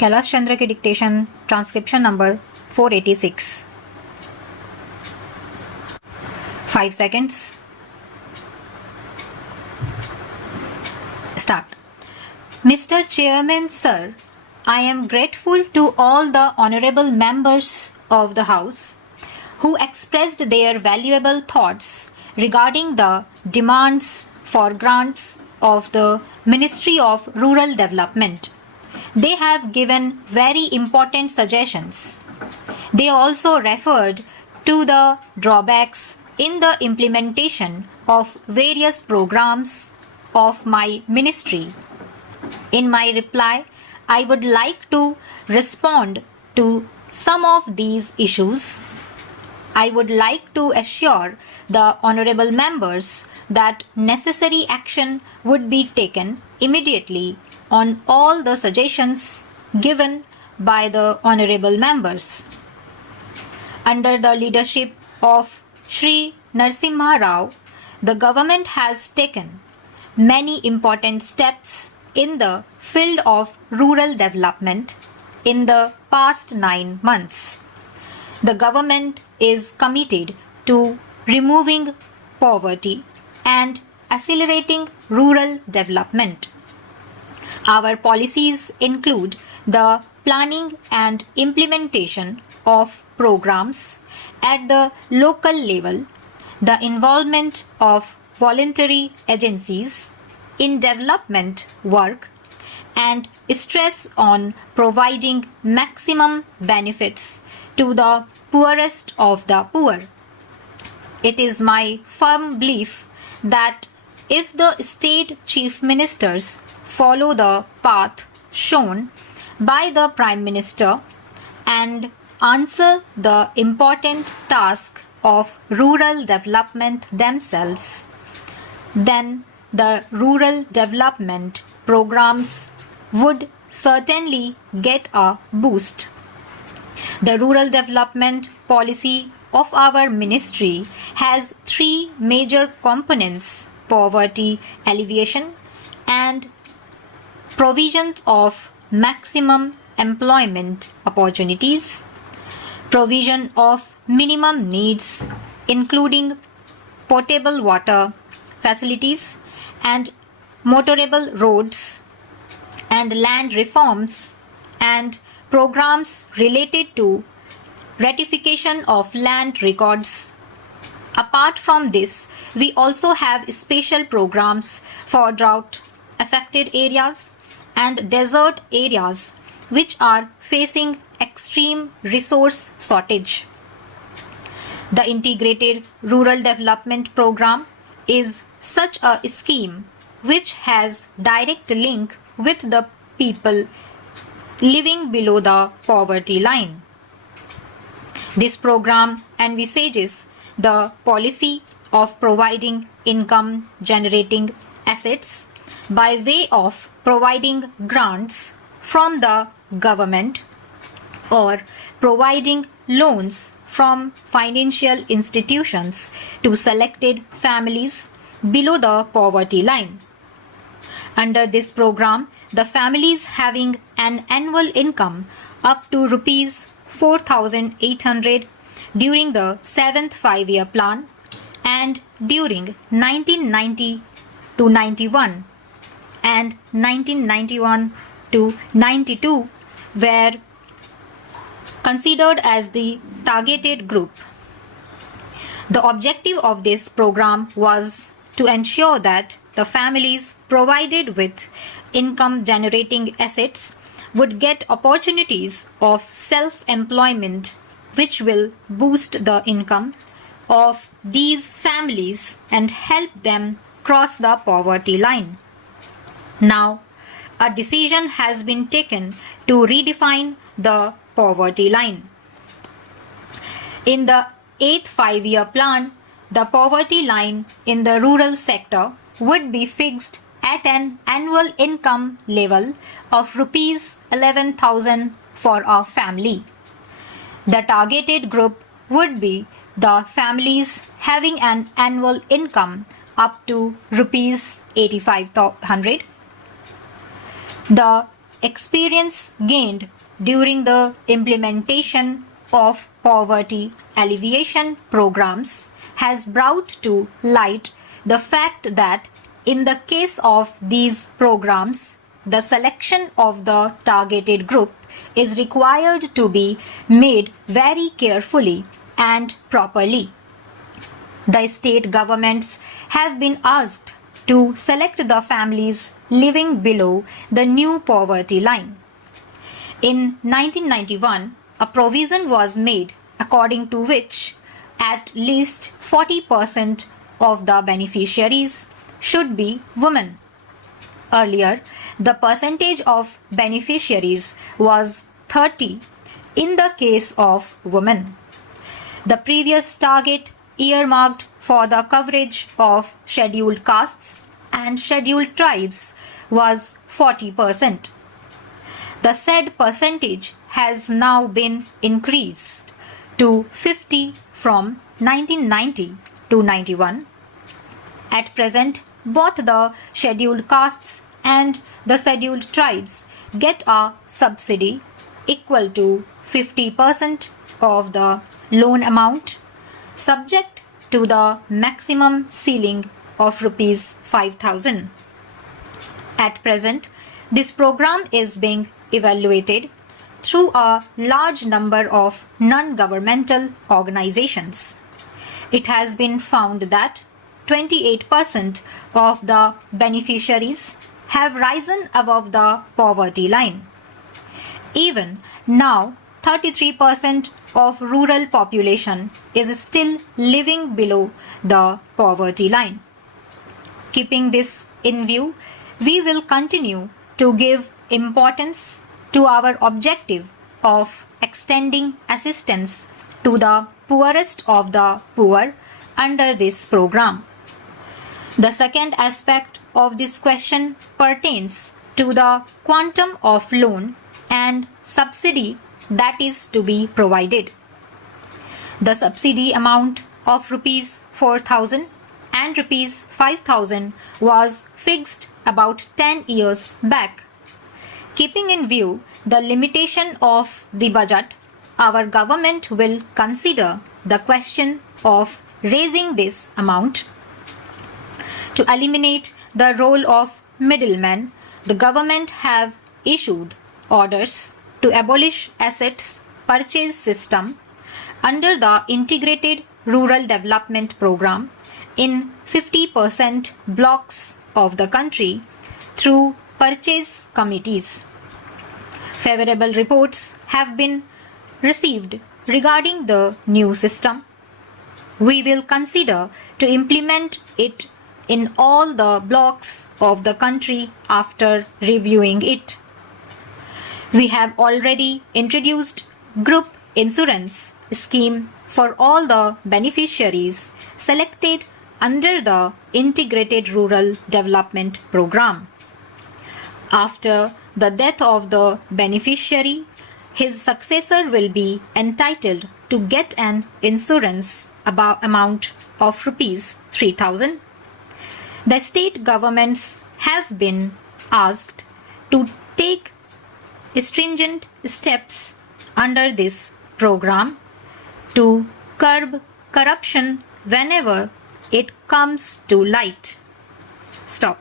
कैलाश चंद्र की dictation transcription number 486. 5 seconds. Start. Mr. Chairman, sir, I am grateful to all the honorable members of the House who expressed their valuable thoughts regarding the demands for grants of the Ministry of Rural Development. They have given very important suggestions. They also referred to the drawbacks in the implementation of various programs of my ministry. In my reply, I would like to respond to some of these issues. I would like to assure the honorable members that necessary action would be taken immediately on all the suggestions given by the honorable members. Under the leadership of Shri Narasimha Rao, the government has taken many important steps in the field of rural development in the past 9 months. The government is committed to removing poverty and accelerating rural development. Our policies include the planning and implementation of programs at the local level, the involvement of voluntary agencies in development work, and stress on providing maximum benefits to the poorest of the poor. It is my firm belief that if the state chief ministers follow the path shown by the Prime Minister and answer the important task of rural development themselves, then the rural development programs would certainly get a boost. The rural development policy of our ministry has 3 major components: poverty alleviation and provisions of maximum employment opportunities, provision of minimum needs including potable water facilities and motorable roads, and land reforms and programs related to ratification of land records. Apart from this, we also have special programs for drought affected areas and desert areas which are facing extreme resource shortage. The Integrated Rural Development Program is such a scheme which has direct link with the people living below the poverty line. This program envisages the policy of providing income generating assets by way of providing grants from the government or providing loans from financial institutions to selected families below the poverty line. Under this program, the families having an annual income up to rupees 4,800 during the 7th 5-year plan and during 1990 to 91 and 1991 to 92 were considered as the targeted group. The objective of this program was to ensure that the families provided with income generating assets would get opportunities of self-employment which will boost the income of these families and help them cross the poverty line. Now, a decision has been taken to redefine the poverty line. In the 8th 5-year plan, the poverty line in the rural sector would be fixed at an annual income level of rupees 11,000 for a family. The targeted group would be the families having an annual income up to rupees 8,500. The experience gained during the implementation of poverty alleviation programs has brought to light the fact that in the case of these programs, the selection of the targeted group is required to be made very carefully and properly. The state governments have been asked to select the families living below the new poverty line. In 1991, a provision was made according to which at least 40% of the beneficiaries should be women. Earlier, the percentage of beneficiaries was 30 in the case of women. The previous target earmarked for the coverage of scheduled castes and scheduled tribes was 40%. The said percentage has now been increased to 50 from 1990 to 91. At present, both the scheduled castes and the scheduled tribes get a subsidy equal to 50% of the loan amount, subject to the maximum ceiling of rupees 5,000. At present, this program is being evaluated through a large number of non-governmental organizations. It has been found that 28% of the beneficiaries have risen above the poverty line. Even now, 33% of rural population is still living below the poverty line. Keeping this in view, we will continue to give importance to our objective of extending assistance to the poorest of the poor under this program. The second aspect of this question pertains to the quantum of loan and subsidy that is to be provided. The subsidy amount of rupees 4,000 and rupees 5,000 was fixed about 10 years back. Keeping in view the limitation of the budget, our government will consider the question of raising this amount. To eliminate the role of middlemen, the government have issued orders to abolish assets purchase system under the Integrated Rural Development Program in 50% blocks of the country through purchase committees. Favorable reports have been received regarding the new system. We will consider to implement it in all the blocks of the country after reviewing it. We have already introduced group insurance scheme for all the beneficiaries selected under the Integrated Rural Development Program. After the death of the beneficiary, his successor will be entitled to get an insurance amount of rupees 3,000. The state governments have been asked to take stringent steps under this program to curb corruption whenever it comes to light. Stop.